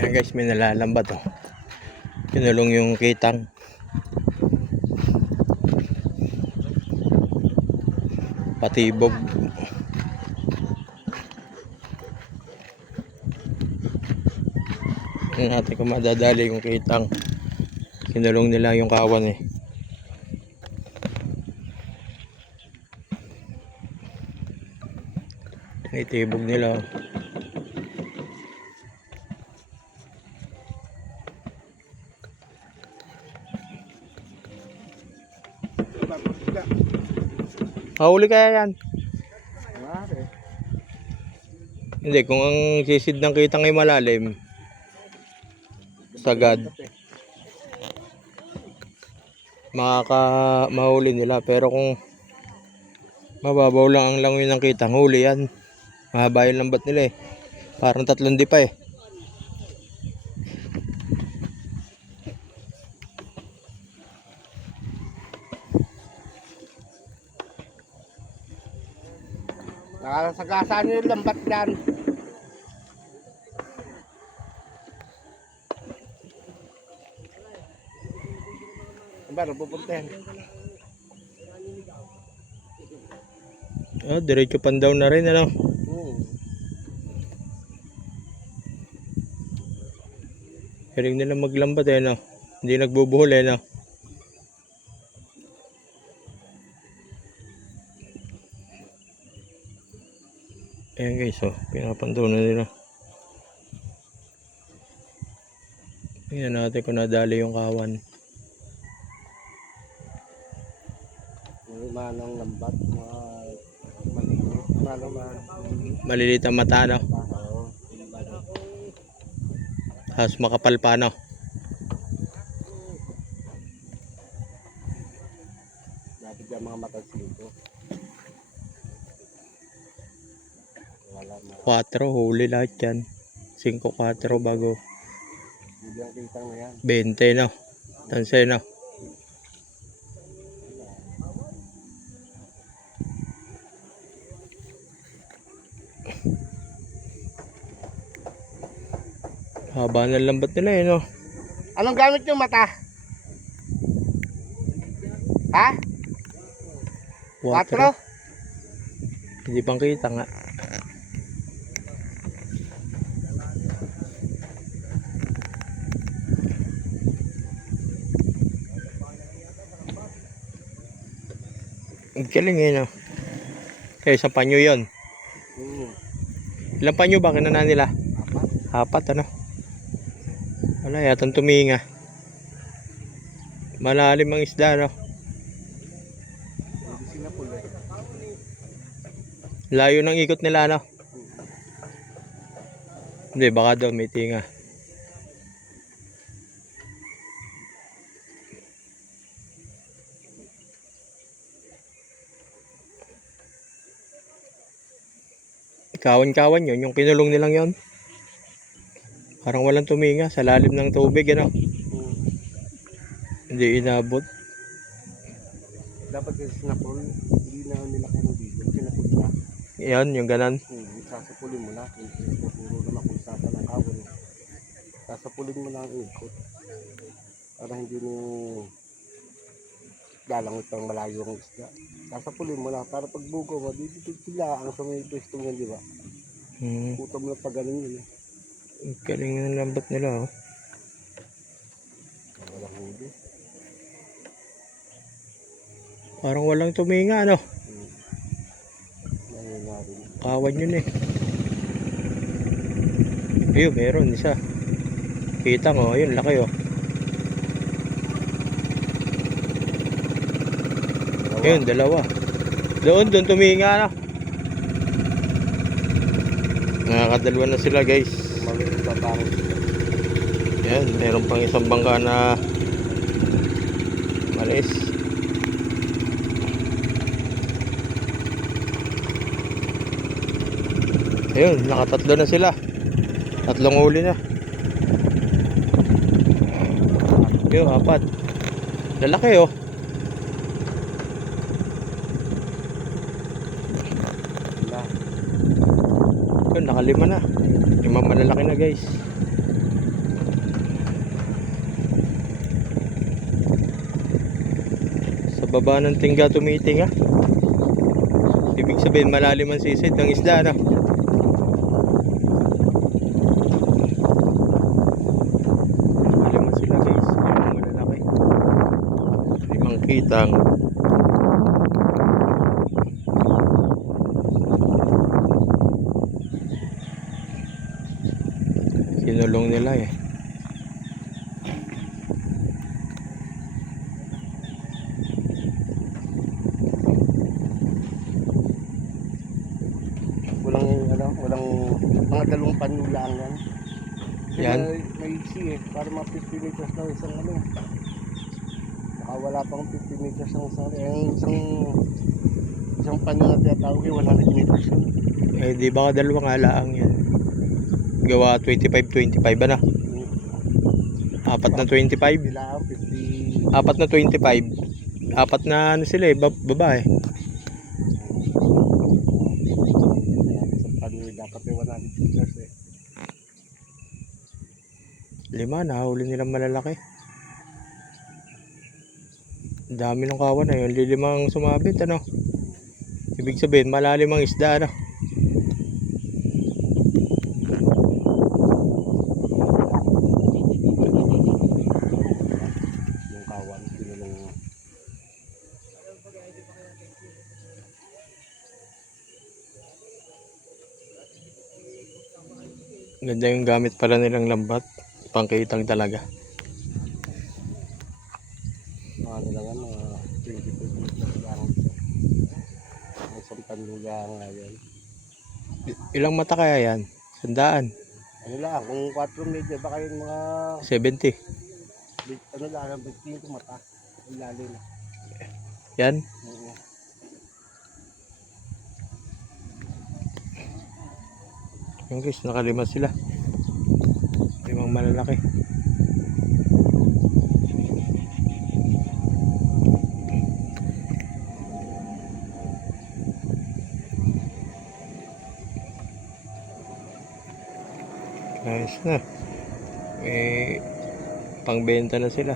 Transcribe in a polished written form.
Ayan guys, may nalalambat oh. Kinulong yung kitang. Patibog. Tingnan natin kung madadali yung kitang. Kinulong nila yung kawan eh. Itibog nila oh. Huli kaya yan? Hindi, kung ang sisid ng kitang ay malalim, sagad, mahuli nila. Pero kung mababaw lang ang langoy ng kitang, huli yan. Mahaba yung lambat nila eh. Parang 3 di pa eh. Nakasagasan nyo yung lambat dyan. Ba, napupunta yan. Oh, diretso pandaw na rin ano. Hiling nila maglambat eh no. Hindi nagbubuhol eh no. Ayan guys oh, pinapandaw na nila. Tingnan natin kung nadali yung kawan. Manang lambat, Maliliit ang mata no. Tapos makapal pa no. Dapat yung mga mata sito. 4 huli lahat yan. 5-4 bago. Hindi ang kitang na yan. 20 no. Tanse no. Haba ng lambat nila eh no. Anong gamit yung mata? Ha? 4? Hindi pang kita nga. Ang galing eh no. Kaya sa panyo yun. Ilang panyo ba kinana nila? 4 ano. Wala yatang tuminga. Malalim ang isda no. Layo ng ikot nila no. Hindi, baka daw may tinga. Kawan-kawan yun, yung kinulong nilang yun. Parang walang tuminga sa lalim ng tubig ano. Hindi inabot. Dapat kasi sinapol, hindi na nila kayo dito. Sinapol na. Yan, yung ganan. Sasapulin mo na. Puro naman kung saan ng kawon. Sasapulin mo na ang ikot. Para hindi mo lalangot pang malayo ang isda. Sasapulin mo na para pagbugo mo, dito sila ang sumipistong yan, di ba? Puto mo na pag ganun yun. Galing ng lambat nila oh. Walang huli. Parang walang tuminga ano. Nangyayari. Kawan yun eh. Ayun, meron isa. Kita mo, ayun, laki oh. Ayun, 2. Doon tuminga na. Nakakadalawa na sila guys. Maliit pa parang. Yan, meron pang isang bangka na malis. Ayun, nakatatlo na sila. 3 huli na. Ayun, 4. Lalaki oh. Yun, naka 5 na. 5 malalaki na guys. baba ng tingga tumitinga. Ibig sabihin malalim ang sisid ng isda, no? Malaman sila guys, yung malalaki. Limang kitang. Sinulong nila eh. Walang mga dalawang panulaan yan. Kasi Yan. may isi eh, para mga 50 meters na isang ano. Baka wala pang 50 meters ng isang, isang panyo na tinatawag eh, 100 meters yun. Eh di baka dalawang alaang yan. Gawa 25-25 ba na? Apat na 25? Kailangan 50. Apat na 25. Apat na ano sila eh, babae. Isang panyo dapat eh 100 meters eh. 5 nahuli nilang malalaki. Dami ng kawan na yun, lilimang sumabit ano. Ibig sabihin malalim ang isda ano. Yung kawan, sinulong. Ganda yung gamit pala nilang lambat. Pangkitang talaga. Ano lang yan, mga 25 meters lang. Isang panlula nga yan. Ilang mata kaya yan? 100? Ano lang, kung 4 meter, baka yung mga 70? ano lang, 25 mata. Ang lalim. Yan? Oo. Yung guys, nakalima sila. 5 malalaki. Ayos na. Pangbenta na sila.